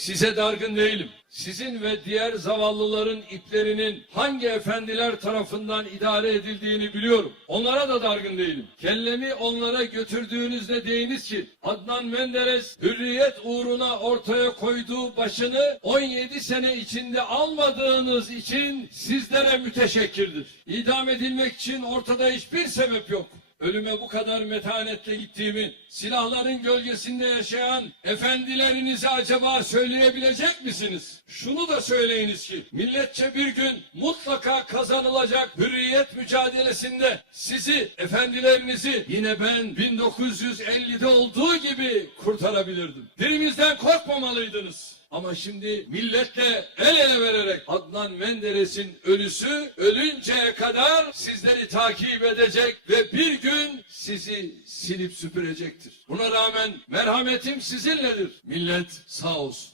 Size dargın değilim. Sizin ve diğer zavallıların iplerinin hangi efendiler tarafından idare edildiğini biliyorum. Onlara da dargın değilim. Kellemi onlara götürdüğünüzde deyiniz ki Adnan Menderes hürriyet uğruna ortaya koyduğu başını 17 sene içinde almadığınız için sizlere müteşekkirdir. İdam edilmek için ortada hiçbir sebep yok ölüme bu kadar metanetle gittiğimi, silahların gölgesinde yaşayan efendilerinize acaba söyleyebilecek misiniz? Şunu da söyleyiniz ki, milletçe bir gün mutlaka kazanılacak hürriyet mücadelesinde sizi, efendilerinizi yine ben 1950'de olduğu gibi kurtarabilirdim. Dilimizden korkmamalıydınız. Ama şimdi milletle el ele vererek Adnan Menderes'in ölüsü ölünceye kadar sizleri takip edecek ve bir gün sizi silip süpürecektir. Buna rağmen merhametim sizinledir. Millet sağ olsun.